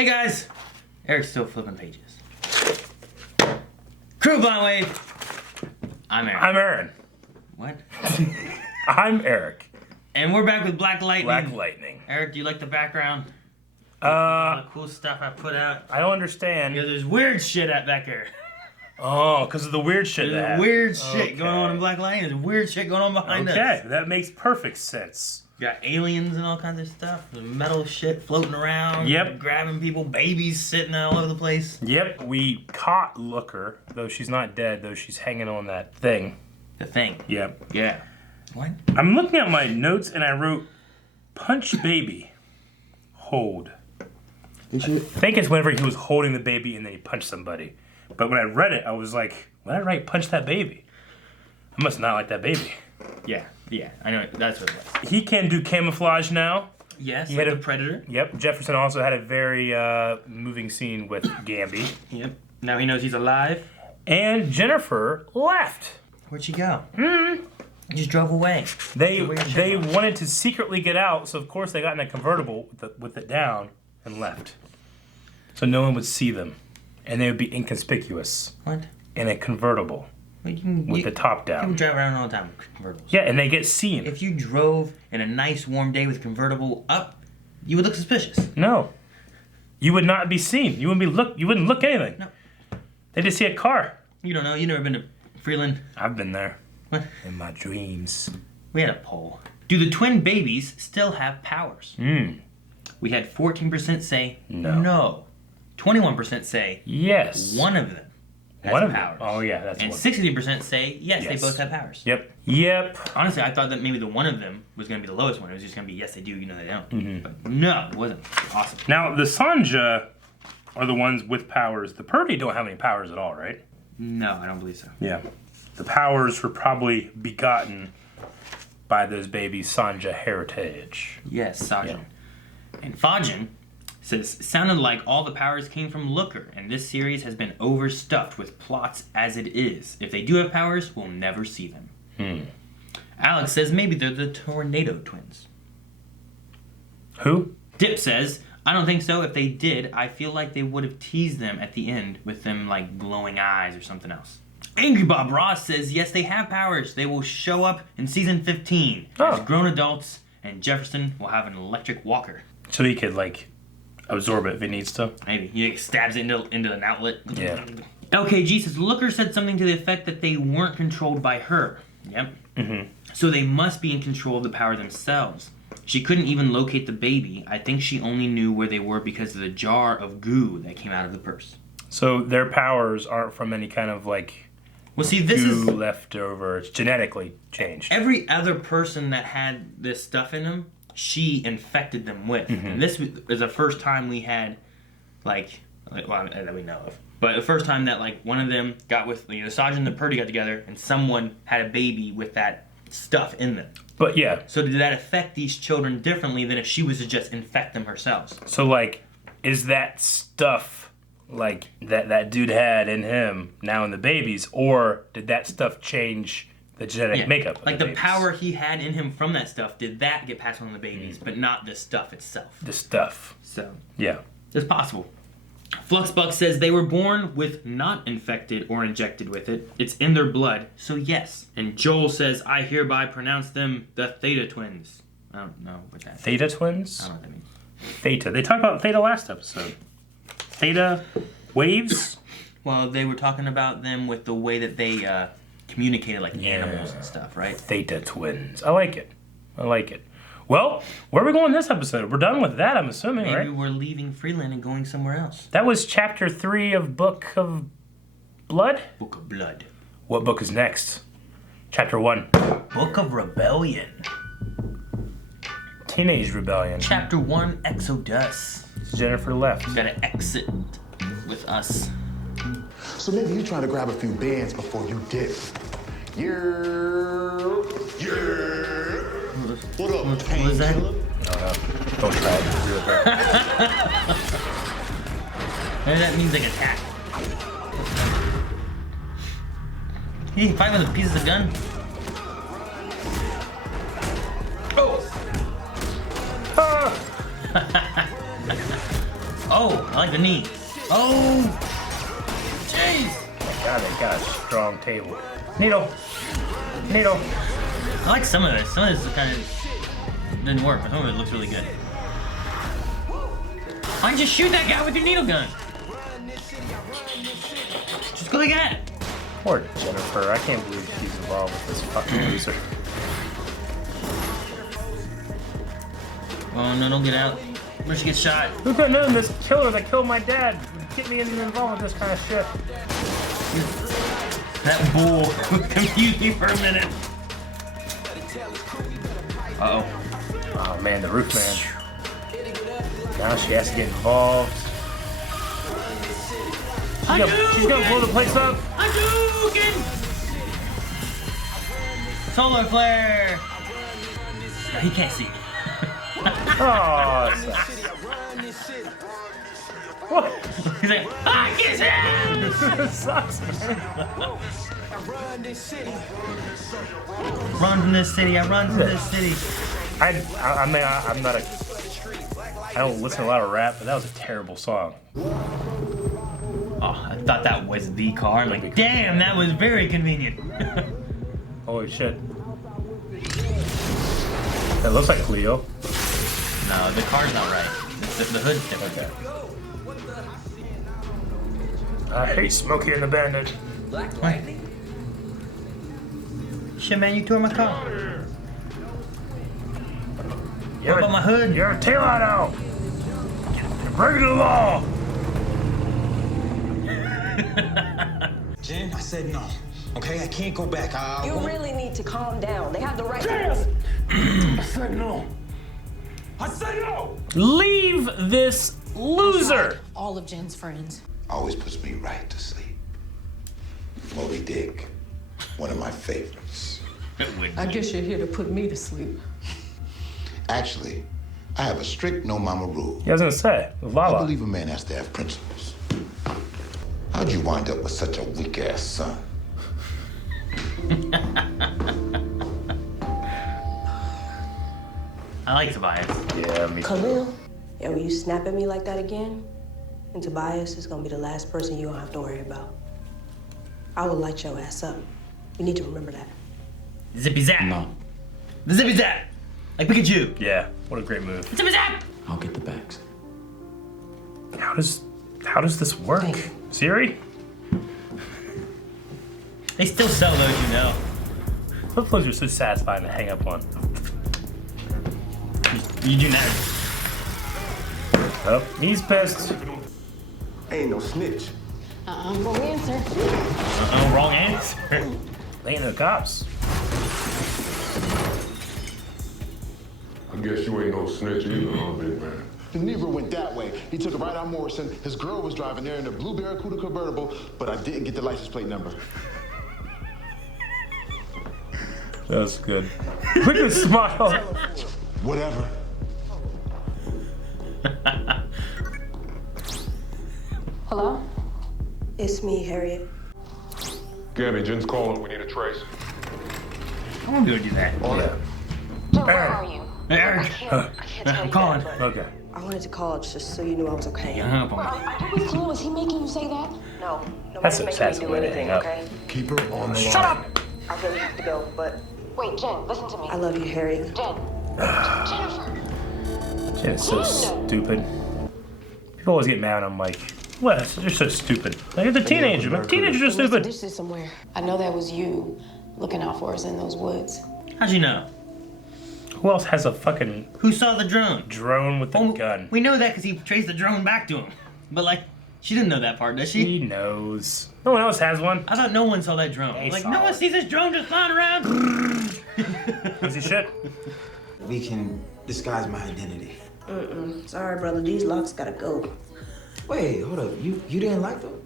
Hey guys! Eric's still flipping pages. Crew Blind Wave! I'm Eric. I'm Aaron. What? I'm Eric. And we're back with Black Lightning. Black Lightning. Eric, do you like the background? All the cool stuff I put out. I don't understand. Yeah, there's weird shit at back there. Oh, because of the weird shit There's weird shit going on in Black Lightning. There's weird shit going on behind us. Okay, that makes perfect sense. You got aliens and all kinds of stuff. There's metal shit floating around. Yep. Grabbing people. Babies sitting all over the place. Yep, we caught Looker, though she's not dead, though she's hanging on that thing. The thing. Yep. Yeah. What? I'm looking at my notes and I wrote, punch baby, hold. I think it's whenever he was holding the baby and then he punched somebody. But when I read it, I was like, when did I write punch that baby? I must not like that baby. Yeah, I know. That's what it was. He can do camouflage now. Yes, he like had a predator. Yep, Jefferson also had a very moving scene with Gamby. Yep. Now he knows he's alive. And Jennifer left. Where'd she go? Just drove away. They wanted to secretly get out, so of course they got in a convertible with it down and left. So no one would see them. And they would be inconspicuous. What? In a convertible. With the top down. People drive around all the time with convertibles. Yeah, and they get seen. If you drove in a nice warm day with a convertible up, you would look suspicious. No. You would not be seen. You wouldn't look anything. No. They just see a car. You don't know. You never been to Freeland? I've been there. What? In my dreams. We had a poll. Do the twin babies still have powers? We had 14% say no. 21% say yes. One of them has powers. Oh yeah, that's and one. 60% say yes, they both have powers. Yep. Honestly, I thought that maybe the one of them was going to be the lowest one. It was just going to be yes, they do, you know they don't. But no, it wasn't. Awesome. Now, the Sanja are the ones with powers. The Purdy don't have any powers at all, right? No, I don't believe so. Yeah. The powers were probably begotten by those babies' Sanja heritage. Yes, Sajin. And Fajin says, sounded like all the powers came from Looker, and this series has been overstuffed with plots as it is. If they do have powers, we'll never see them. Alex says maybe they're the Tornado Twins. Who? Dip says, I don't think so. If they did, I feel like they would have teased them at the end with them like glowing eyes or something else. Angry Bob Ross says, yes, they have powers. They will show up in season 15 as grown adults, and Jefferson will have an electric walker. So he could, like, absorb it if he needs to? Maybe. He stabs it into an outlet. Yeah. LKG says, Looker said something to the effect that they weren't controlled by her. Yep. So they must be in control of the power themselves. She couldn't even locate the baby. I think she only knew where they were because of the jar of goo that came out of the purse. So their powers aren't from any kind of, like... Well, see, this goo is leftover. It's genetically changed. Every other person that had this stuff in them, she infected them with. And this is the first time we had, like well, that we know of. But the first time that, like, one of them got with, you know, Sajin and the Purdy got together, and someone had a baby with that stuff in them. But, yeah. So did that affect these children differently than if she was to just infect them herself? So, like, is that stuff, like, that dude had in him now in the babies, or did that stuff change the genetic makeup of like the the babies? power he had in him from that stuff, did that get passed on to the babies, but not the stuff itself? The stuff. So, yeah. It's possible. Fluxbuck says they were born with not infected or injected with it. It's in their blood, so yes. And Joel says, I hereby pronounce them the Theta Twins. I don't know what that Theta Twins? I don't know what that means. Theta. They talked about Theta last episode. Theta waves? Well, they were talking about them with the way that they communicated like animals and stuff, right? Theta Twins. I like it. Well, where are we going this episode? We're done with that, I'm assuming, right? Maybe we're leaving Freeland and going somewhere else. That was chapter 3 of Book of Blood? Book of Blood. What book is next? Chapter 1. Book of Rebellion. Teenage Rebellion. Chapter 1, Exodus. Jennifer left. You gotta exit with us. So maybe you're trying to grab a few bands before you dip. What up, What was that? Don't try it. Do it there. Maybe that means like attack. He can fight with the pieces of gun. Oh! Oh, I like the knee. Oh! Jeez! God, they got a strong table. Needle. Needle. I like some of this. Some of this kind of didn't work, but some of it looks really good. Why don't you shoot that guy with your needle gun? Just go like that. Poor Jennifer. I can't believe she's involved with this fucking loser. Oh no, don't get out. Where she get shot? Who could have known this killer that killed my dad would get me involved with this kind of shit? That bull confused me for a minute. Uh-oh. Oh man, the roof man. Now she has to get involved. She's gonna blow the place up. Hadouken! Solar flare! No, he can't see. Oh, what? He's like, I get him! This sucks, man. Run from this city, I run from this city. I mean, I'm not a. I don't listen to a lot of rap, but that was a terrible song. Oh, I thought that was the car. I'm like, damn, that was very convenient. Holy shit. That looks like Cleo. No, the car's not right. The hood's different. Okay. I hate Smokey and the Bandit. What? Shit, man, you tore my car. What about my hood? You're a taillight out. You're breaking the law. Jen, I said no. Okay, I can't go back. You really need to calm down. They have the right Jen! to... I said no. I said no! Leave this loser. All of Jen's friends. Always puts me right to sleep. Moby Dick, one of my favorites. I guess you're here to put me to sleep. Actually, I have a strict no mama rule. Yeah, I was gonna say, I Lala. believe a man has to have principles. How'd you wind up with such a weak-ass son? I like Tobias. Yeah, me too. Khalil, yeah, when you snap at me like that again, and Tobias is gonna be the last person you don't have to worry about. I will light your ass up. You need to remember that. Zippy zap. No, The zippy zap. Like Pikachu. Yeah, what a great move. Zippy zap. I'll get the bags. How does this work? Thank you. Siri? They still sell those, you know. Flip phones are so satisfying to hang up on. You do not. Oh, he's pissed. Ain't no snitch. Wrong answer. Oh, wrong answer. They ain't no cops. I guess you ain't no snitch either, huh, big man? The Negro went that way. He took it right on Morrison. His girl was driving there in a blue Barracuda convertible, but I didn't get the license plate number. That's good. Look at the smile. Whatever. Hello? It's me, Harriet. Gabby, Jen's calling. We need a trace. I won't be able to do that. Yeah. Jen, where are you? Eric. I'm calling. Okay. I wanted to call just so you knew I was okay. You hung up on me. Are you with Clue? Is he making you say that? No, That's nobody's a making me sassy do way to anything, hang up. okay? Keep her on the line. Shut up! I really have to go, but Wait, Jen, listen to me. I love you, Harriet. Jen. Jennifer. Jen is so stupid. People always get mad. I'm like, what? You're so stupid. Like, it's a teenager, man. Teenagers are There must have stupid. dished it somewhere. I know that was you looking out for us in those woods. How'd you know? Who else has a fucking Who saw the drone? drone with a Oh, gun? We know that because he traced the drone back to him. But like, she didn't know that part, does she? He knows. No one else has one. I thought no one saw that drone. They Like, saw no one it. sees this drone just flying around. Pussy shit. We can disguise my identity. Sorry, brother, these locks gotta go. Wait, hold up. You didn't like them?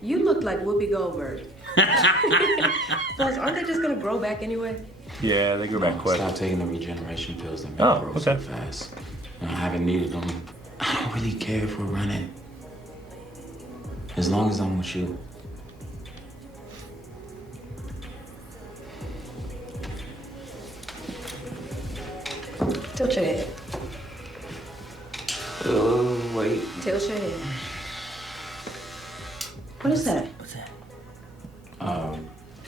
You look like Whoopi Goldberg. Plus, aren't they just gonna grow back anyway? Yeah, they go back quick. Stop taking the regeneration pills that make Oh, grow so okay. fast. I haven't needed them. I don't really care if we're running. As long as I'm with you. Tilt your head. Oh, wait. Tilt What is that? What's that?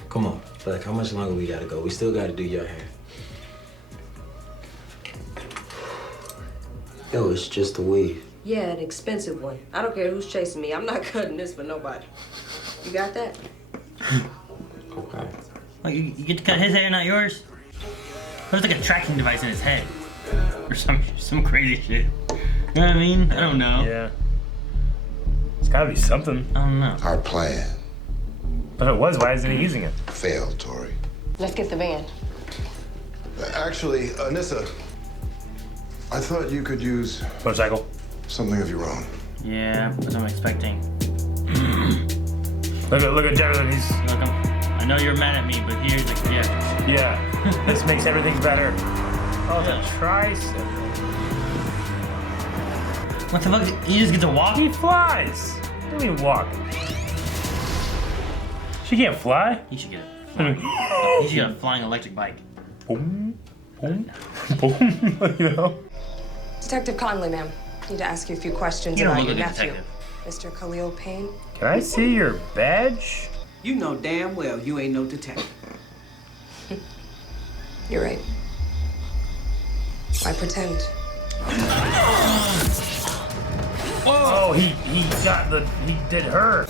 Come on. Like, how much longer we gotta go? We still gotta do your hair. Yo, it's just a weave. Yeah, an expensive one. I don't care who's chasing me. I'm not cutting this for nobody. You got that? Okay. Well, you get to cut his hair, not yours? There's like a tracking device in his head. Or some crazy shit. You know what I mean? I don't know. Yeah. It's gotta be something. I don't know. Our plan But if it was, why isn't he using it? failed, Tori. Let's get the van. Actually, Anissa, I thought you could use Motorcycle. something of your own. Yeah, that's what I'm expecting. Look at Jefferson. He's Look, I know you're mad at me, but here's the gift. yeah. This makes everything better. Oh, it's Yeah. a tricycle. What the fuck? You just get to walk? He flies. What do you mean walk? She can't fly. You should get it. You should get a flying electric bike. Boom, boom, boom. You know. Detective Conley, ma'am. Need to ask you a few questions You don't about look your like a nephew, detective. Mr. Khalil Payne. Can I see your badge? You know damn well you ain't no detective. You're right. Why pretend? Oh, he did her.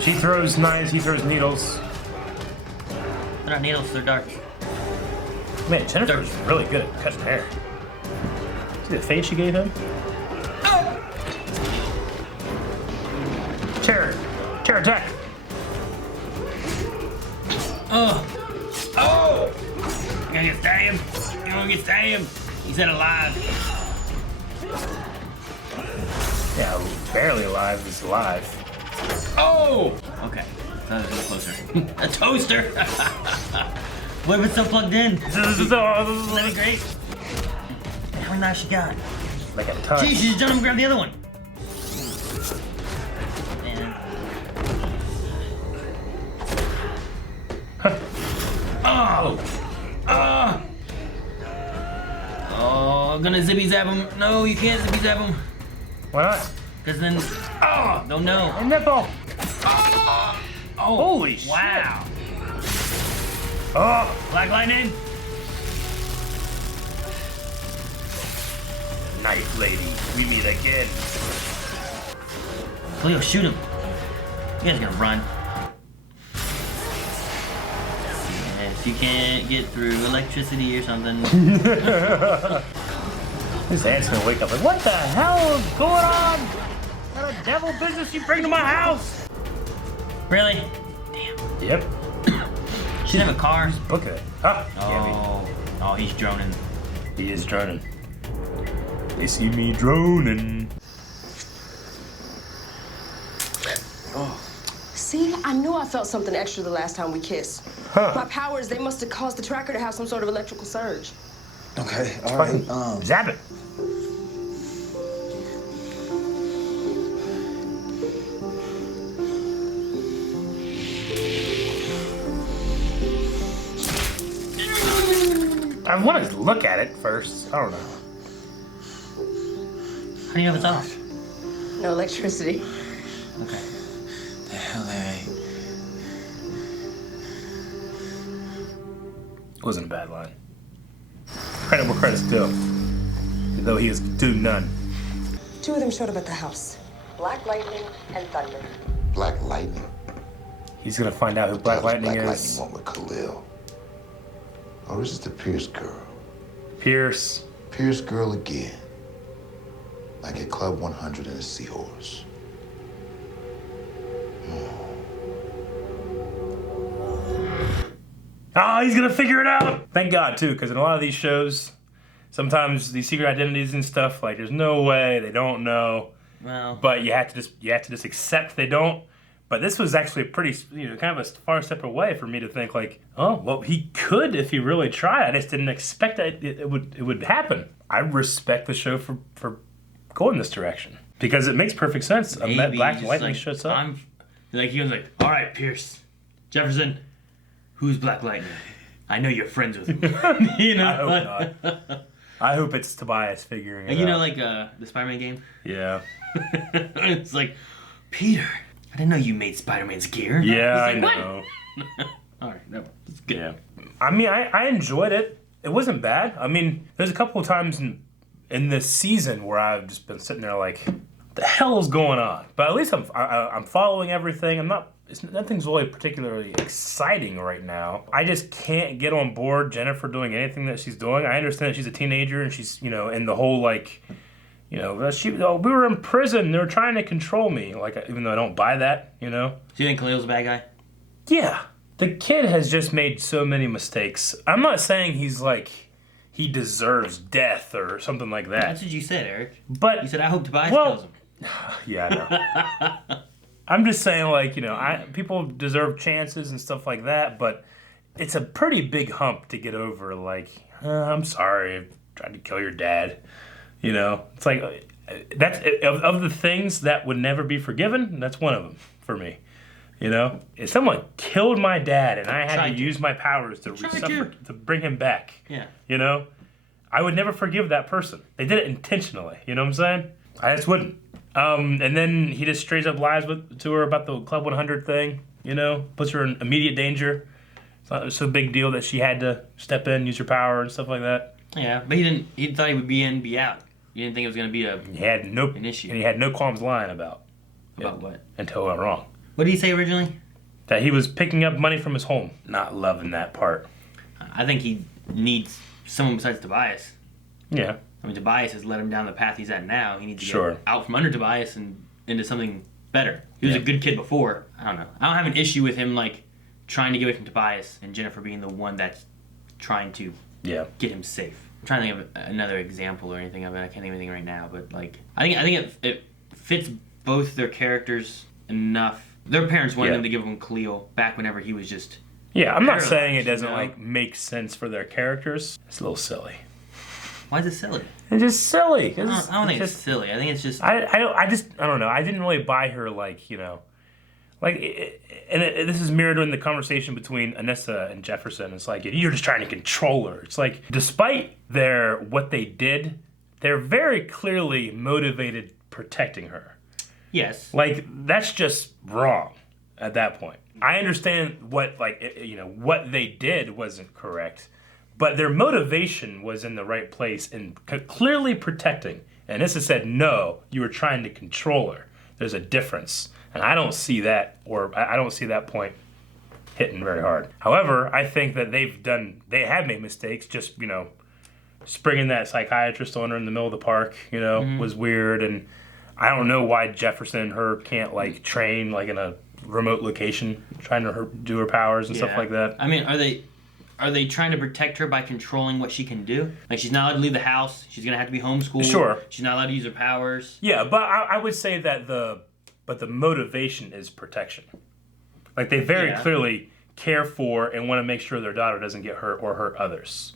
She throws knives. He throws needles. They're not needles, they're darts. Man, Jennifer's really good at cutting hair. See the face she gave him? Chair attack. Oh! Oh! You gonna get stabbed? You gonna get stabbed? He said alive. Yeah, barely alive is alive. Oh! Okay, that was a little closer. A toaster! What if it's still plugged in? Isn't that great? How many knives she got? Like a touch. Gee, she just jumped and grabbed the other one. Man. Oh! Oh, I'm gonna zippy zap him. No, you can't zippy zap him. Why not? Cause then, don't know. A nipple. Oh, Holy shit. wow. Oh, Black lightning. knife lady, we meet again. Leo, shoot him. You guys gonna run. Yes, you can't get through electricity or something. His hand's gonna wake up like, what the hell is going on? What a devil business you bring to my house? Really? Damn. Yep. She didn't have a car. Look at it. Ah, Oh, he's droning. he is droning. They see me droning. See, I knew I felt something extra the last time we kissed. Huh. My powers, they must have caused the tracker to have some sort of electrical surge. Okay, all right. Zap it. I want to look at it first. I don't know. How do you know if it's off? No electricity. Okay. The hell, Larry? It wasn't a bad line. Credit where credit's due. Though he is due none. Two of them showed up at the house. Black Lightning and Thunder. Black Lightning. He's gonna find out who Black What Lightning Black is. Lightning want with Khalil? Or is it the Pierce girl? Pierce. Pierce girl again. Like at Club 100 in a seahorse. Oh, he's gonna figure it out. Thank God too, because in a lot of these shows, sometimes these secret identities and stuff, like there's no way they don't know. Well, But you have to just accept they don't. But this was actually a pretty, kind of a far step away for me to think like, oh, well, he could if he really tried. I just didn't expect that it would happen. I respect the show for going this direction because it makes perfect sense. maybe Black just Lightning like, shuts up. He was like, all right, Pierce, Jefferson, who's Black Lightning? I know you're friends with him. You know? I hope not. I hope it's Tobias figuring it out. You know, like the Spider-Man game? Yeah. It's like, Peter, I didn't know you made Spider-Man's gear. Yeah, He's like, I know. All right, no, it's good. Yeah. I mean, I enjoyed it. It wasn't bad. I mean, there's a couple of times in this season where I've just been sitting there like, what the hell is going on? But at least I'm following everything. Nothing's really particularly exciting right now. I just can't get on board Jennifer doing anything that she's doing. I understand that she's a teenager and she's, in the whole like, we were in prison. They were trying to control me. Like, even though I don't buy that, Do you think Khalil's a bad guy? Yeah. The kid has just made so many mistakes. I'm not saying he's like, he deserves death or something like that. That's what you said, Eric. But you said, I hope Tobias kills him. Yeah, I know. I'm just saying, like, people deserve chances and stuff like that, but it's a pretty big hump to get over. Like, I'm sorry, I tried to kill your dad. It's like, that's of the things that would never be forgiven, that's one of them for me. If someone killed my dad and I had to use my powers to bring him back, I would never forgive that person. They did it intentionally. You know what I'm saying? I just wouldn't. And then he just straight up lies to her about the Club 100 thing. Puts her in immediate danger. It's not so big deal that she had to step in, use her power and stuff like that. Yeah, but he thought he would be in, be out. He didn't think it was going to be an issue. And he had no qualms lying about what? Until it went wrong. What did he say originally? That he was picking up money from his home. Not loving that part. I think he needs someone besides Tobias. Yeah. I mean, Tobias has led him down the path he's at now. He needs to get out from under Tobias and into something better. He was a good kid before. I don't know. I don't have an issue with him, like, trying to get away from Tobias and Jennifer being the one that's trying to get him safe. I'm trying to think of another example or anything of it. I can't think of anything right now. But, like, I think it fits both their characters enough. Their parents wanted them to give him Khalil back whenever he was just... Yeah, I'm not saying it doesn't, like, make sense for their characters. It's a little silly. Why is it silly? It's just silly. I don't think it's silly. I think it's just... I don't know. I didn't really buy her, like, Like, this is mirrored in the conversation between Anissa and Jefferson. It's like, you're just trying to control her. It's like, despite what they did, they're very clearly motivated protecting her. Yes. Like, that's just wrong at that point. I understand what they did wasn't correct, but their motivation was in the right place and clearly protecting. And Anissa said, no, you were trying to control her. There's a difference. And I don't see that, or I don't see that point hitting very hard. However, I think that they have made mistakes. Just, springing that psychiatrist on her in the middle of the park, was weird. And I don't know why Jefferson and her can't, like, train, like, in a remote location, trying to do her powers and stuff like that. I mean, are they trying to protect her by controlling what she can do? Like, she's not allowed to leave the house. She's going to have to be homeschooled. Sure. She's not allowed to use her powers. Yeah, but I would say that the motivation is protection. Like, they very clearly care for and want to make sure their daughter doesn't get hurt or hurt others.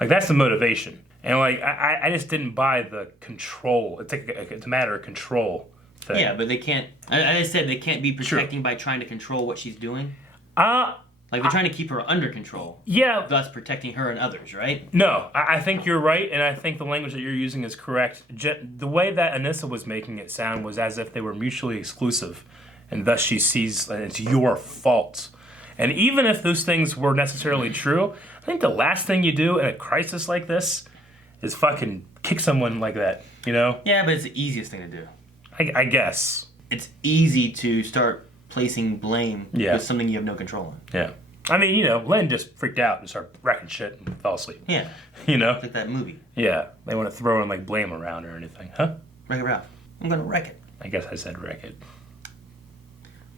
Like, that's the motivation. And, like, I just didn't buy the control. It's a matter of control thing. Yeah, but they can't... As I said, they can't be protecting by trying to control what she's doing. Like, they're trying to keep her under control. Yeah. Thus protecting her and others, right? No, I think you're right, and I think the language that you're using is correct. The way that Anissa was making it sound was as if they were mutually exclusive, and thus she sees that it's your fault. And even if those things were necessarily true, I think the last thing you do in a crisis like this is fucking kick someone like that, Yeah, but it's the easiest thing to do. I guess. It's easy to start placing blame with something you have no control on. Yeah. I mean, Len just freaked out and started wrecking shit and fell asleep. Yeah. It's like that movie. Yeah. They want to throw in, like, blame around or anything. Huh? Wreck-It Ralph. I'm going to wreck it. I guess I said wreck it.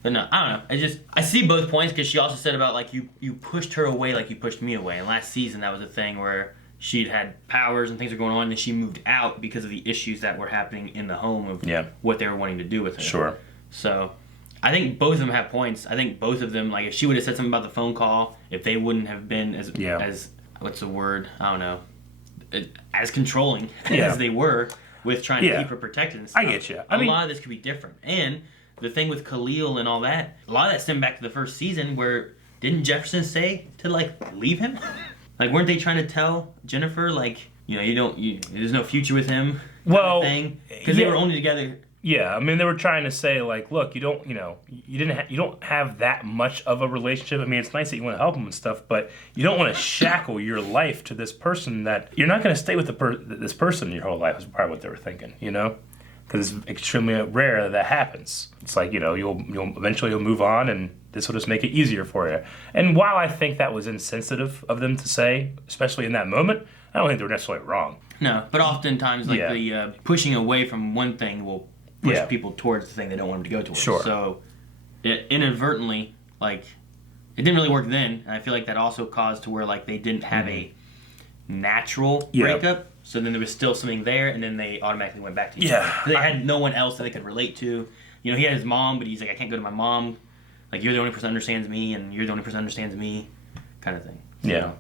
But no, I don't know. I see both points because she also said about, like, you pushed her away like you pushed me away. And last season, that was a thing where she'd had powers and things were going on, and she moved out because of the issues that were happening in the home of what they were wanting to do with her. Sure. So I think both of them have points. I think both of them, like, if she would have said something about the phone call, if they wouldn't have been as what's the word? I don't know. As controlling as they were with trying to keep her protected and stuff. I get you. A lot of this could be different. And the thing with Khalil and all that, a lot of that stemmed back to the first season where didn't Jefferson say to, like, leave him? Like, weren't they trying to tell Jennifer, like, there's no future with him. Well, because they were only together. Yeah, I mean, they were trying to say like, look, you don't have that much of a relationship. I mean, it's nice that you want to help them and stuff, but you don't want to shackle your life to this person that you're not going to stay with this person your whole life. Is probably what they were thinking, because it's extremely rare that happens. It's like you'll eventually move on, and this will just make it easier for you. And while I think that was insensitive of them to say, especially in that moment, I don't think they were necessarily wrong. No, but oftentimes the pushing away from one thing will push people towards the thing they don't want them to go towards. Sure. So, inadvertently, it didn't really work then. And I feel like that also caused to where they didn't have a natural breakup. So then there was still something there, and then they automatically went back to each other. They had no one else that they could relate to. He had his mom, but he's like, I can't go to my mom. You're the only person that understands me, and you're the only person that understands me, kind of thing. So, yeah.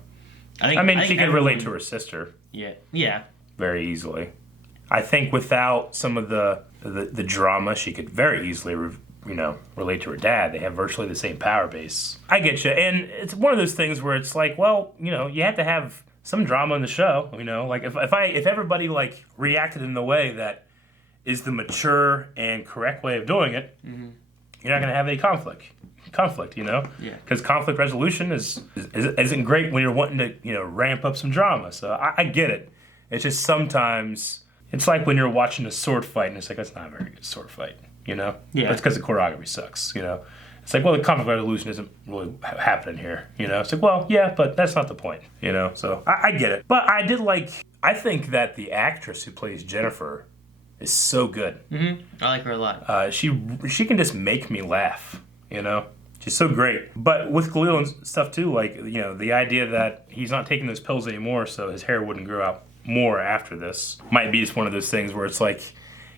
I think she could relate to her sister. Yeah. Yeah. Very easily. I think without some of the drama, she could very easily, relate to her dad. They have virtually the same power base. I get you, and it's one of those things where it's like, well, you have to have some drama in the show. If everybody reacted in the way that is the mature and correct way of doing it, you're not going to have any conflict. Yeah. Because conflict resolution isn't great when you're wanting to ramp up some drama. So I get it. It's just sometimes. It's like when you're watching a sword fight, and it's like, that's not a very good sword fight, Yeah. That's because the choreography sucks, It's like, well, the conflict resolution isn't really happening here, It's like, well, yeah, but that's not the point, So I get it. But I think that the actress who plays Jennifer is so good. Mm-hmm. I like her a lot. She can just make me laugh, She's so great. But with Khalil and stuff, too, the idea that he's not taking those pills anymore, so his hair wouldn't grow out more after this might be just one of those things where it's like,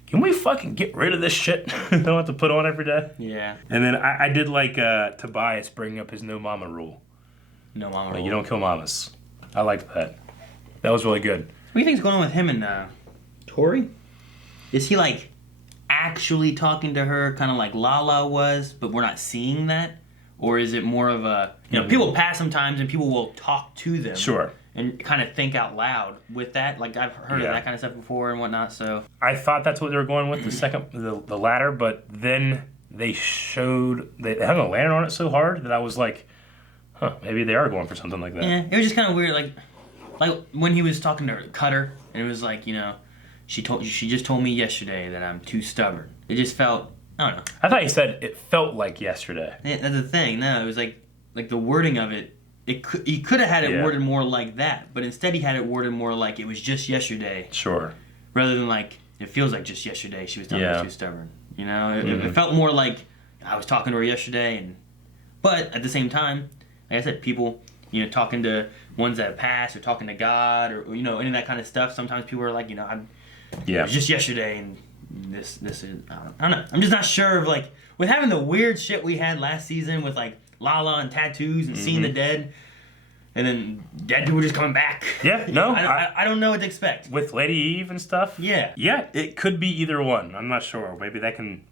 can we fucking get rid of this shit? Don't have to put on every day. Yeah. And then I did like Tobias bringing up his no mama rule. No mama rule. You don't kill mamas. I liked that. That was really good. What do you think's going on with him and Tori? Is he actually talking to her, kind of like Lala was, but we're not seeing that? Or is it more of a people pass sometimes and people will talk to them. Sure. And kind of think out loud with that. I've heard of that kind of stuff before and whatnot, so. I thought that's what they were going with, the latter, but then they hung a lantern on it so hard that I was like, maybe they are going for something like that. Yeah, it was just kind of weird, like when he was talking to Cutter, and it was like, she just told me yesterday that I'm too stubborn. It just felt, I don't know. I thought he said it felt like yesterday. Yeah, that's the thing. No, it was like the wording of it. He could have had it worded more like that, but instead he had it worded more like it was just yesterday. Sure. Rather than it feels like just yesterday she was telling me too stubborn. It felt more like I was talking to her yesterday, but at the same time, like I said, people, talking to ones that have passed or talking to God or any of that kind of stuff. Sometimes people are like, it was just yesterday and this is I don't know. I'm just not sure of with having the weird shit we had last season with Lala and tattoos and seeing the dead, and then dead people just coming back. Yeah, no. I don't know what to expect. With Lady Eve and stuff? Yeah. Yeah, it could be either one. I'm not sure. Maybe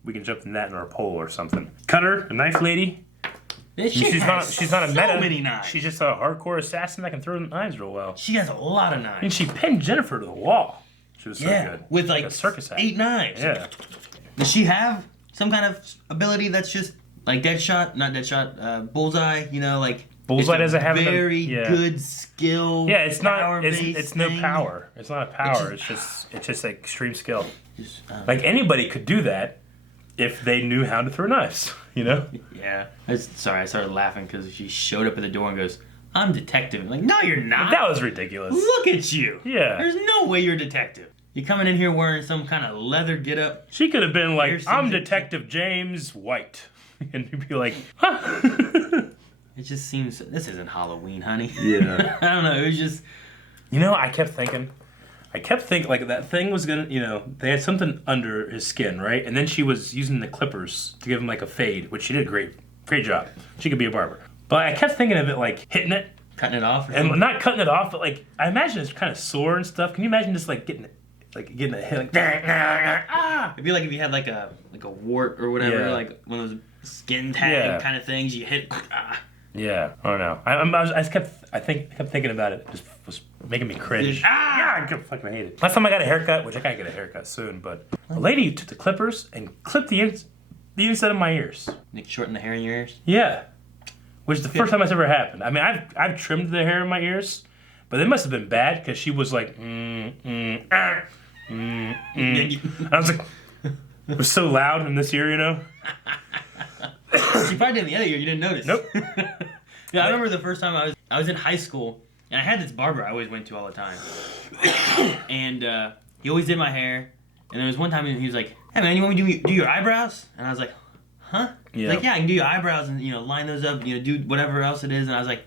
we can jump in that in our poll or something. Cutter, the knife lady. She's not a meta. Many knives. She's just a hardcore assassin that can throw knives real well. She has a lot of knives. I mean, she pinned Jennifer to the wall. She was so good. With a circus act. 8 knives. Yeah. Does she have some kind of ability that's just Bullseye, Bullseye doesn't have very good skill. Yeah, it's not. It's no power. It's not a power. It's just extreme skill. Anybody could do that if they knew how to throw knives. Yeah. I started laughing because she showed up at the door and goes, "I'm detective." I'm like, no, you're not. That was ridiculous. Look at you. Yeah. There's no way you're a detective. You coming in here wearing some kind of leather getup? She could have been like, "I'm Detective James White." And you'd be like, huh? It just seems, this isn't Halloween, honey. Yeah. I don't know, it was just. I kept thinking that thing was gonna, they had something under his skin, right? And then she was using the clippers to give him a fade, which she did great job. She could be a barber. But I kept thinking of it hitting it. Cutting it off? And not cutting it off, but I imagine it's kind of sore and stuff. Can you imagine just getting a hit, It'd be like if you had like a wart or whatever, one of those skin tag kind of things. You hit. Yeah, I don't know. I kept thinking about it. Just was making me cringe. Ah! I fucking hate it. Last time I got a haircut, which I gotta get a haircut soon, but a lady took the clippers and clipped the inside of my ears. Nick shorten the hair in your ears? Yeah. Which is the first time that's ever happened. I mean, I've trimmed the hair in my ears, but it must have been bad because she was like, And I was like, it was so loud in this ear, you know? She probably did in the other ear, you didn't notice. Nope. Yeah, I remember the first time I was in high school, and I had this barber I always went to all the time. And he always did my hair, and there was one time he was like, hey man, you want me to do your eyebrows? And I was like, huh? Yeah. He's like, yeah, I can do your eyebrows and, line those up, do whatever else it is. And I was like,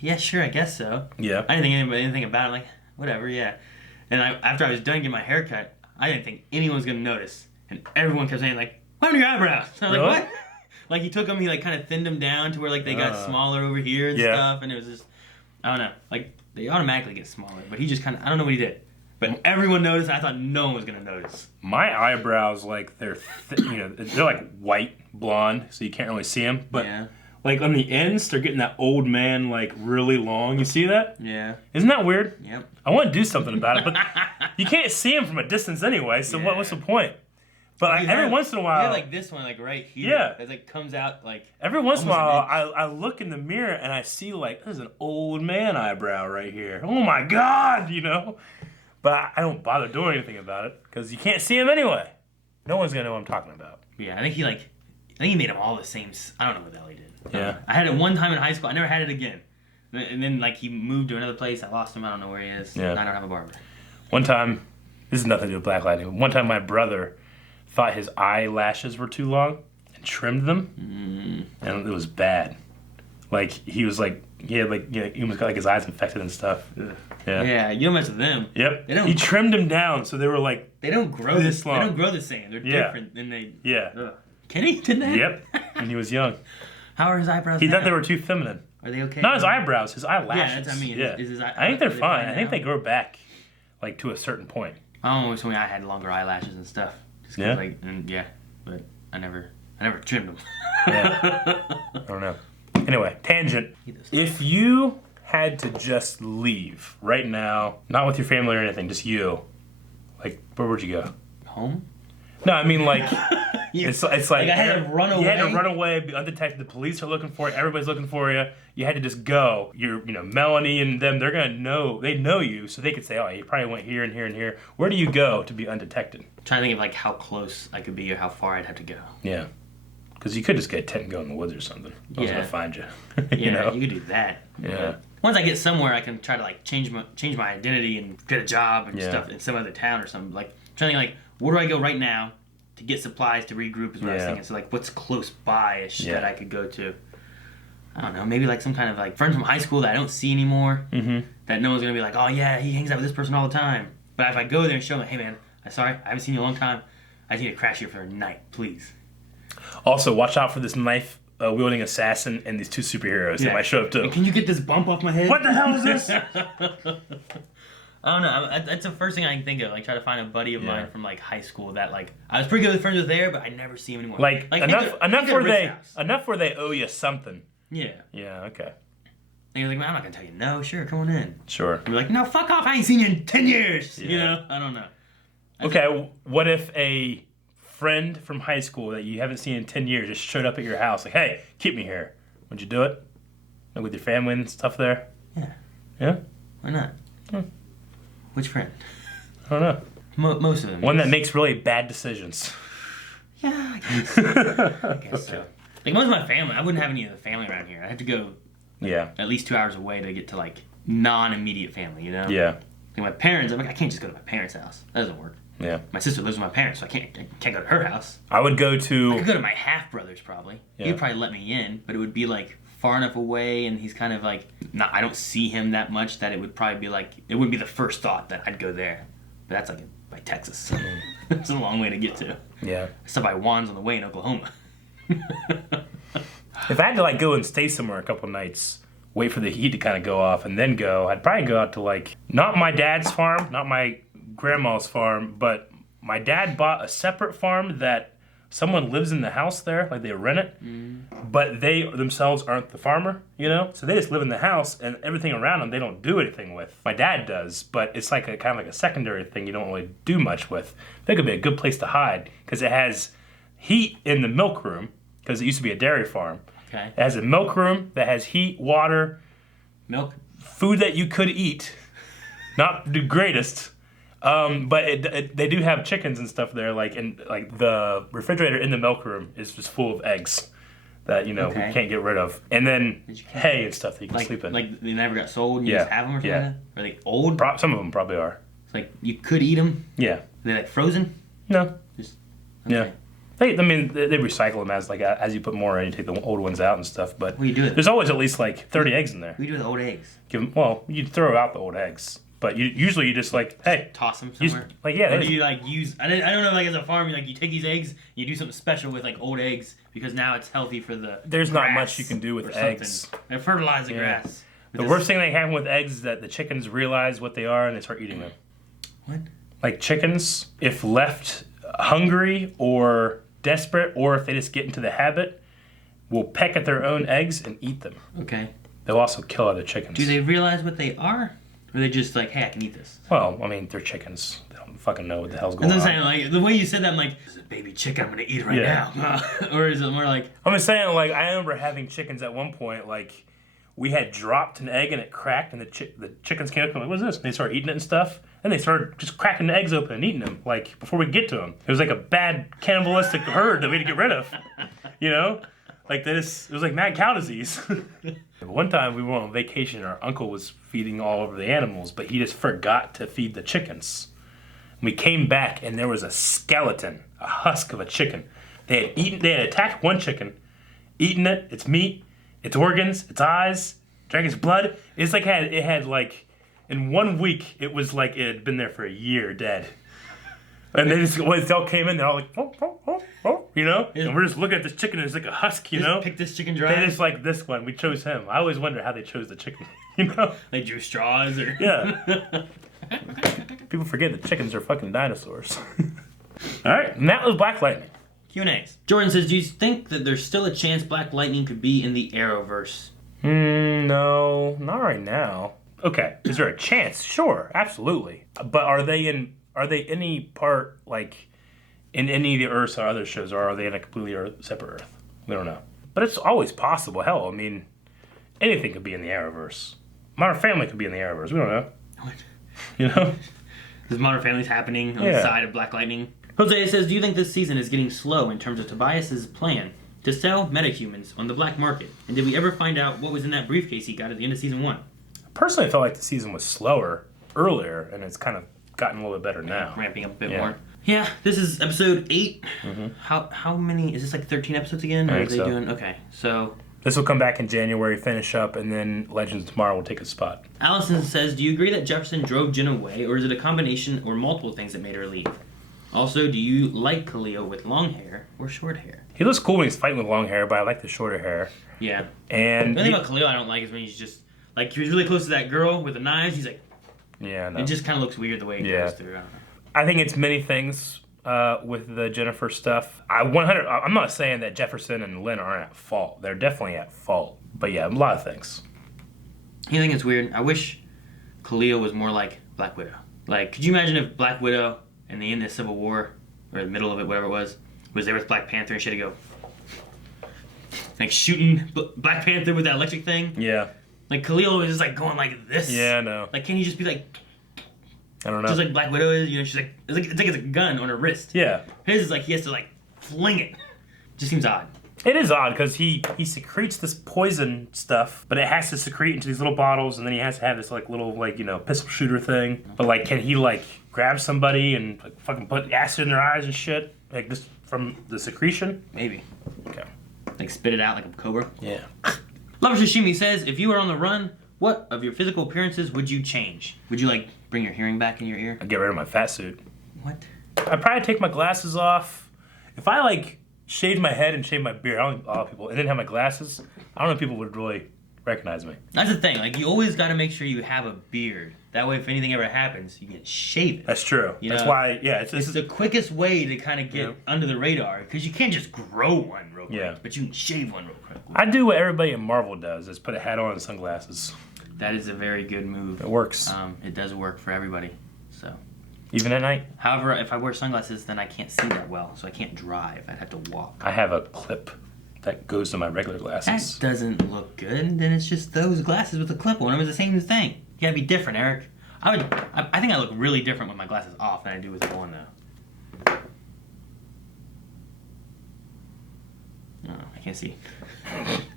yeah, sure, I guess so. Yeah. I didn't think anything about it. I'm like, whatever, yeah. And after I was done getting my hair cut, I didn't think anyone was going to notice. And everyone kept saying, like, why are your eyebrows? And I was like, what? Like, he took them, he, like, kind of thinned them down to where, like, they got smaller over here and stuff. And it was just, I don't know. Like, they automatically get smaller. But he just kind of, I don't know what he did. But everyone noticed, and I thought no one was going to notice. My eyebrows, like, they're like white, blonde, so you can't really see them. But, like, on the ends, they're getting that old man, like, really long. You see that? Yeah. Isn't that weird? Yep. I want to do something about it, but you can't see them from a distance anyway, so what's the point? But like, every once in a while... You have, like, this one, like, right here. Yeah. It, like, comes out, like... Every once in a while, I look in the mirror and I see, like, there's an old man eyebrow right here. Oh, my God, But I don't bother doing anything about it, because you can't see him anyway. No one's going to know what I'm talking about. Yeah, I think he made them all the same... I don't know what the hell he did. Yeah. I had it one time in high school. I never had it again. And then, like, he moved to another place. I lost him. I don't know where he is. Yeah. I don't have a barber. One time, this is nothing to do with Black Lightning. One time my brother thought his eyelashes were too long and trimmed them, and it was bad. Like, he was like, he almost got like his eyes infected and stuff. Yeah, you don't mess with them. Yep. He trimmed them down, so they were like they don't grow this long. They don't grow the same. They're different than they. Yeah. Ugh. Kenny did that. Yep. And he was young. How are his eyebrows? He now? thought they were too feminine. Are they okay? Not his eyebrows, his eyelashes. Yeah, that's what I mean. Yeah. Is his I think they're fine. I think now? they grow back, like, to a certain point. I always told me I had longer eyelashes and stuff. Just Yeah? like, but I never trimmed them. Yeah. I don't know. Anyway, tangent. If you had to just leave right now, not with your family or anything, just you, like, where would you go? Home? No, I mean, like, it's like I had to run away? You had to run away, be undetected. The police are looking for you. Everybody's looking for you. You had to just go. Melanie and them, they're going to know. They know you, so they could say, oh, you probably went here and here and here. Where do you go to be undetected? I'm trying to think of, like, how close I could be or how far I'd have to go. Yeah. Because you could just get a tent and go in the woods or something. I was going to find you. Yeah, you could do that. Yeah. Once I get somewhere, I can try to, like, change my identity and get a job and stuff in some other town or something. Like, I'm trying to think, like, where do I go right now to get supplies to regroup is what I was thinking. So, like, what's close by-ish that I could go to? I don't know, maybe, like, some kind of, like, friends from high school that I don't see anymore. Mm-hmm. That no one's going to be like, oh, yeah, he hangs out with this person all the time. But if I go there and show them, hey, man, I'm sorry, I haven't seen you in a long time. I need to crash here for a night, please. Also, watch out for this knife-wielding assassin and these two superheroes that might show up, too. And can you get this bump off my head? What the hell is this? I don't know. That's the first thing I can think of. Like, try to find a buddy of mine from, like, high school that, like, I was pretty good friends with there, but I never see him anymore. Like enough where they owe you something. Yeah. Yeah. Okay. And you're like, man, I'm not gonna tell you no. Sure, come on in. Sure. And you're like, no, fuck off. I ain't seen you in 10 years. Yeah. I don't know. Okay. What if a friend from high school that you haven't seen in 10 years just showed up at your house, like, hey, keep me here? Would you do it? Like, with your family and stuff there? Yeah. Yeah. Why not? Which friend? I don't know. Most of them. One that makes really bad decisions. Yeah, I guess. I guess so. Like, most of my family, I wouldn't have any of the family around here. I have to go at least 2 hours away to get to, like, non-immediate family, you know? Yeah. Like, my parents, I'm like, I can't just go to my parents' house. That doesn't work. Yeah. My sister lives with my parents, so I can't go to her house. I could go to my half-brothers, probably. Yeah. He'd probably let me in, but it would be, like, far enough away, and he's kind of, like, I don't see him that much that it would probably be, like, it wouldn't be the first thought that I'd go there. But that's, like, by Texas. So it's a long way to get to. Yeah. I stopped by Juan's on the way in Oklahoma. If I had to, like, go and stay somewhere a couple nights, wait for the heat to kind of go off, and then go, I'd probably go out to, like, not my dad's farm, not my grandma's farm, but my dad bought a separate farm that someone lives in the house there, like they rent it, but they themselves aren't the farmer, you know? So they just live in the house, and everything around them they don't do anything with. My dad does, but it's like a kind of like a secondary thing you don't really do much with. That could be a good place to hide, because it has heat in the milk room, because it used to be a dairy farm. Okay. It has a milk room that has heat, water, milk, food that you could eat. Not the greatest. But they do have chickens and stuff there, like the refrigerator in the milk room is just full of eggs that, you know, we can't get rid of. And then hay and stuff that you can sleep in. Like they never got sold and you just have them or something? Yeah. Are they old? Some of them probably are. It's like you could eat them? Yeah. Are they like frozen? No. Yeah. They recycle them as you put more in, you take the old ones out and stuff. But what do you do with there's always at least like 30 eggs in there. What do you do with old eggs? You throw out the old eggs. But usually you just like, hey, toss them somewhere. Or do you like use? I don't know. Like as a farm, you take these eggs, you do something special with like old eggs because now it's healthy for the. There's not much you can do with eggs. And fertilize the grass. The worst thing that can happen with eggs is that the chickens realize what they are and they start eating them. What? Like chickens, if left hungry or desperate, or if they just get into the habit, will peck at their own eggs and eat them. Okay. They'll also kill other chickens. Do they realize what they are? Or are they just like, hey, I can eat this? Well, I mean, they're chickens. They don't fucking know what the hell's going on. I'm saying, like, the way you said that, I'm like, this is a baby chicken, I'm gonna eat it right now. Or is it more like... I'm just saying, like, I remember having chickens at one point, like, we had dropped an egg and it cracked, and the chickens came up and like, what's this? And they started eating it and stuff. And they started just cracking the eggs open and eating them, like, before we get to them. It was like a bad cannibalistic herd that we had to get rid of, you know? Like this, it was like mad cow disease. One time we were on vacation and our uncle was feeding all over the animals, but he just forgot to feed the chickens. We came back and there was a skeleton, a husk of a chicken. They had attacked one chicken, eaten it, its meat, its organs, its eyes, drank its blood. It had like, in 1 week, it was like it had been there for a year dead. And they just, when they all came in, they're all like, oh, oh, oh, oh, you know? And we're just looking at this chicken and it's like a husk, you know? Pick this chicken dry? They just like this one. We chose him. I always wonder how they chose the chicken, you know? They drew straws or... Yeah. People forget that chickens are fucking dinosaurs. All right, and that was Black Lightning. Q&As. Jordan says, do you think that there's still a chance Black Lightning could be in the Arrowverse? No, not right now. Okay, is there a chance? Sure, absolutely. But are they any part, like, in any of the Earths or other shows, or are they in a completely separate Earth? We don't know. But it's always possible. Hell, I mean, anything could be in the Arrowverse. Modern Family could be in the Arrowverse. We don't know. What? You know? Does Modern Family's happening on the side of Black Lightning? Jose says, do you think this season is getting slow in terms of Tobias's plan to sell metahumans on the black market? And did we ever find out what was in that briefcase he got at the end of season 1? Personally, I felt like the season was slower earlier, and it's kind of gotten a little bit better now. Ramping up a bit more. Yeah, this is episode 8. Mm-hmm. How many? Is this like 13 episodes again? Or are they doing? Okay, so... This will come back in January, finish up, and then Legends Tomorrow will take a spot. Allison says, do you agree that Jefferson drove Jen away, or is it a combination or multiple things that made her leave? Also, do you like Khalil with long hair or short hair? He looks cool when he's fighting with long hair, but I like the shorter hair. Yeah. And the thing about Khalil I don't like is when he's just, like, he's really close to that girl with the knives, he's like... Yeah, no. It just kind of looks weird the way it goes through. I think it's many things with the Jennifer stuff. I'm not saying that Jefferson and Lynn aren't at fault. They're definitely at fault. But yeah, a lot of things. You think it's weird? I wish Khalil was more like Black Widow. Like, could you imagine if Black Widow, in the end of the Civil War, or the middle of it, whatever it was there with Black Panther and she had to go, like, shooting Black Panther with that electric thing? Yeah. Like, Khalil was just, like, going like this. Yeah, I know. Like, can't he just be like... I don't know. Just like Black Widow is, you know, she's like, it's like it's a gun on her wrist. Yeah. His is like, he has to, like, fling it. Just seems odd. It is odd, because he secretes this poison stuff, but it has to secrete into these little bottles, and then he has to have this, like, little, like, you know, pistol shooter thing. But, like, can he, like, grab somebody and, like, fucking put acid in their eyes and shit? Like, just from the secretion? Maybe. Okay. Like, spit it out like a cobra? Yeah. Lover Shishimi says, if you were on the run, what of your physical appearances would you change? Would you, like, bring your hearing back in your ear? I'd get rid of my fat suit. What? I'd probably take my glasses off. If I, like, shaved my head and shaved my beard, I don't think a lot of people, and didn't have my glasses, I don't know if people would really recognize me. That's the thing. Like, you always got to make sure you have a beard. That way, if anything ever happens, you can shave it. That's true. That's why, yeah. It's the quickest way to kind of get under the radar, because you can't just grow one real quick, but you can shave one real quick. I do what everybody in Marvel does, is put a hat on and sunglasses. That is a very good move. It works. It does work for everybody. So. Even at night? However, if I wear sunglasses, then I can't see that well, so I can't drive. I'd have to walk. I have a clip that goes to my regular glasses. That doesn't look good. Then it's just those glasses with a clip on them. It's the same thing. You gotta be different, Eric. I think I look really different with my glasses off than I do with them on, though. Oh, I can't see.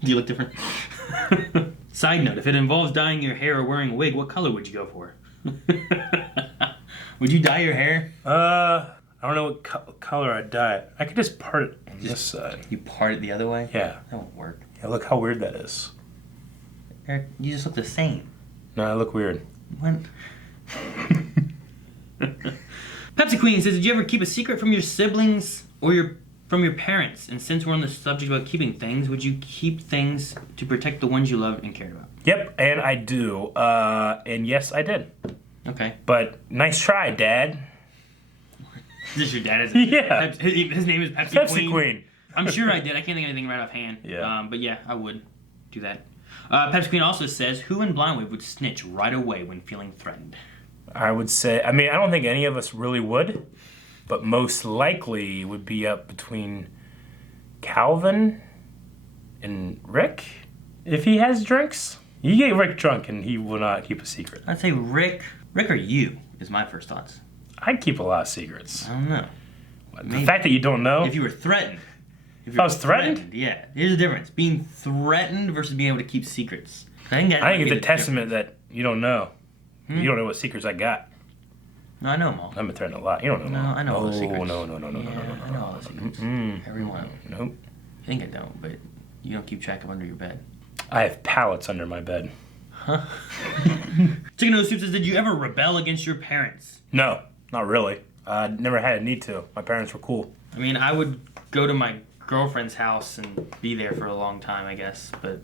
Do you look different? Side note, if it involves dyeing your hair or wearing a wig, what color would you go for? Would you dye your hair? I don't know what color I'd dye it. I could just part it on this side. You part it the other way? Yeah. That won't work. Yeah, look how weird that is. Eric, you just look the same. No, I look weird. What? Pepsi Queen says, did you ever keep a secret from your siblings or from your parents? And since we're on the subject about keeping things, would you keep things to protect the ones you loved and cared about? Yep, and I do. And yes, I did. Okay. But nice try, Dad. Is this your dad? Yeah. His name is Pepsi Queen. Pepsi Queen. I'm sure I did. I can't think of anything right offhand. Yeah. But yeah, I would do that. Pepsi Queen also says, who in Blind Wave would snitch right away when feeling threatened? I would say, I mean, I don't think any of us really would, but most likely would be up between Calvin and Rick, if he has drinks. You get Rick drunk and he will not keep a secret. I'd say Rick or you is my first thoughts. I'd keep a lot of secrets. I don't know. The fact that you don't know. If you were threatened. If I was threatened? Yeah. Here's the difference. Being threatened versus being able to keep secrets. I think it's a testament that you don't know. You don't know what secrets I got. No, I know them all. I've been threatened a lot. You don't know them all. I know all the secrets. No. I know all the secrets. Every one of them. Nope. I think I don't, but you don't keep track of under your bed. I have pallets under my bed. Huh? Chicken Nose Soup says, did you ever rebel against your parents? No, not really. I never had a need to. My parents were cool. I mean, I would go to my girlfriend's house and be there for a long time, I guess, but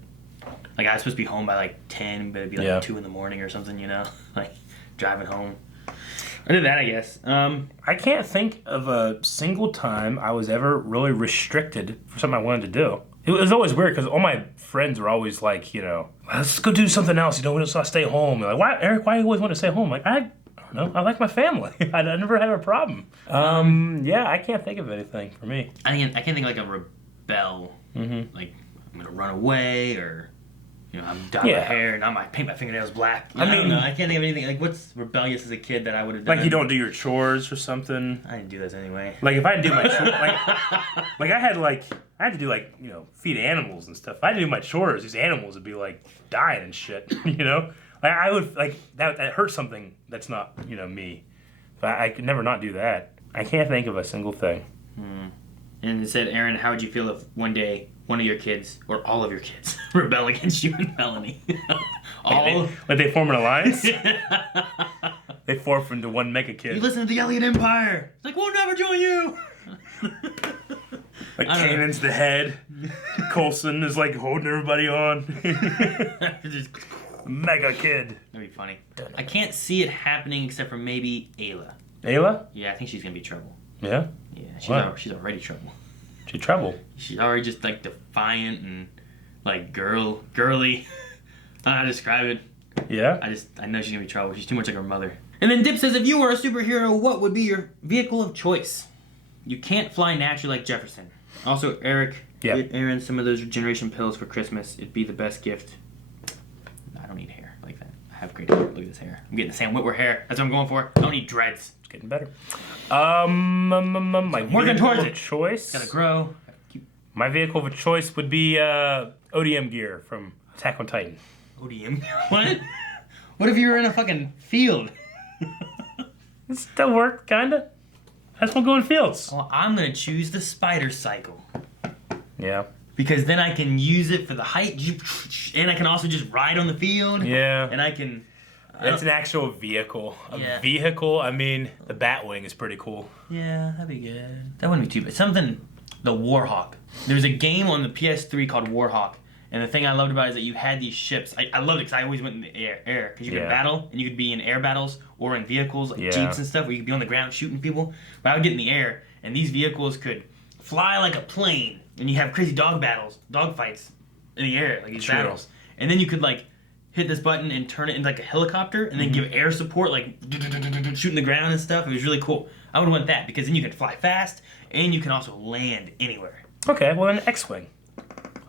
like I was supposed to be home by like 10, but it'd be like 2 in the morning or something, you know, like driving home. I did that, I guess. I can't think of a single time I was ever really restricted for something I wanted to do. It was always weird because all my friends were always like, you know, let's go do something else. You know, we just want to stay home. They're like, why, Eric? Why do you always want to stay home? Like, I don't know. I like my family. I never had a problem. Yeah, I can't think of anything for me. I can't think of like a rebel. Mm-hmm. Like I'm gonna run away, or you know, I'm dyeing my hair and I paint my fingernails black. I don't know. I can't think of anything. Like what's rebellious as a kid that I would have done? Like you don't do your chores or something. I didn't do this anyway. Like if I did my chores, like I had to do like, you know, feed animals and stuff. If I had to do my chores, these animals would be like dying and shit. You know, like I would like that hurts something that's not, you know, me. But I could never not do that. I can't think of a single thing. And it said, Aaron, how would you feel if one day one of your kids, or all of your kids, rebel against you and Melanie? Like they form an alliance? They morph into one mega kid. You listen to the Elliott Empire. It's like, we'll never join you. Like Kanan's the head. Coulson is like holding everybody on. Mega kid. That'd be funny. I can't see it happening except for maybe Ayla. Ayla? Yeah, I think she's gonna be trouble. Yeah? Yeah, she's already trouble. She's trouble? She's already just like defiant and like girly. I don't know how to describe it. Yeah? I know she's gonna be trouble. She's too much like her mother. And then Dip says, if you were a superhero, what would be your vehicle of choice? You can't fly naturally like Jefferson. Also, Eric, get Aaron some of those regeneration pills for Christmas. It'd be the best gift. I don't need hair like that. I have great hair. Look at this hair. I'm getting the Sam Witwer hair. That's what I'm going for. I don't need dreads. It's getting better. My working towards vehicle it. of choice. Gotta grow. My vehicle of choice would be ODM gear from Attack on Titan. ODM? What? What if you were in a fucking field? It still work, kinda. I just want to go in fields. Well, I'm gonna choose the spider cycle. Yeah. Because then I can use it for the height, and I can also just ride on the field. Yeah. And I can... It's an actual vehicle. Vehicle, I mean, the Batwing is pretty cool. Yeah, that'd be good. That wouldn't be too bad. Something... The Warhawk. There's a game on the PS3 called Warhawk, And the thing I loved about it is that you had these ships. I loved it because I always went in the air because you could battle, and you could be in air battles or in vehicles like jeeps and stuff where you could be on the ground shooting people. But I would get in the air, and these vehicles could fly like a plane, and you have crazy dog fights in the air, like these battles. And then you could like hit this button and turn it into like a helicopter, and then give air support, like shooting the ground and stuff. It was really cool. I would want that because then you can fly fast, and you can also land anywhere. Okay, well, an X-Wing.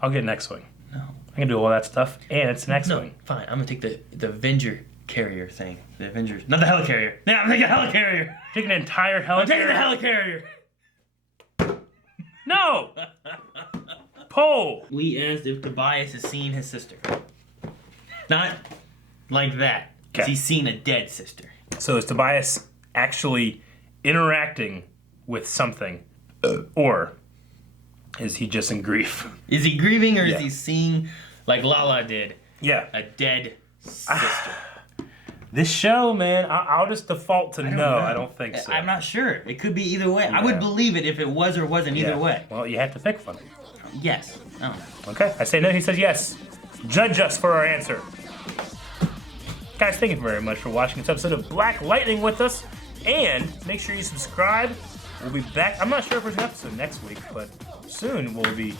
I'll get an X-Wing. No. I can do all that stuff, and it's an X-Wing. No, fine. I'm gonna take the Avenger carrier thing. The Avengers, not the helicarrier. Yeah, I'm taking a helicarrier. Taking an entire helicarrier. I'm taking the helicarrier. No. Poll. We asked if Tobias has seen his sister. Not like that. Because he's seen a dead sister. So is Tobias actually interacting with something, or is he just in grief? Is he grieving, or is he seeing, like Lala did, a dead sister? This show, man, I'll just default to no. I don't think so. I'm not sure. It could be either way. I would believe it if it was or wasn't either way. Well, you have to pick one. Yes. I don't know. Okay, I say no, he says yes. Judge us for our answer. Guys, thank you very much for watching this episode of Black Lightning with us. And make sure you subscribe. We'll be back. I'm not sure if there's an episode next week, but soon we'll be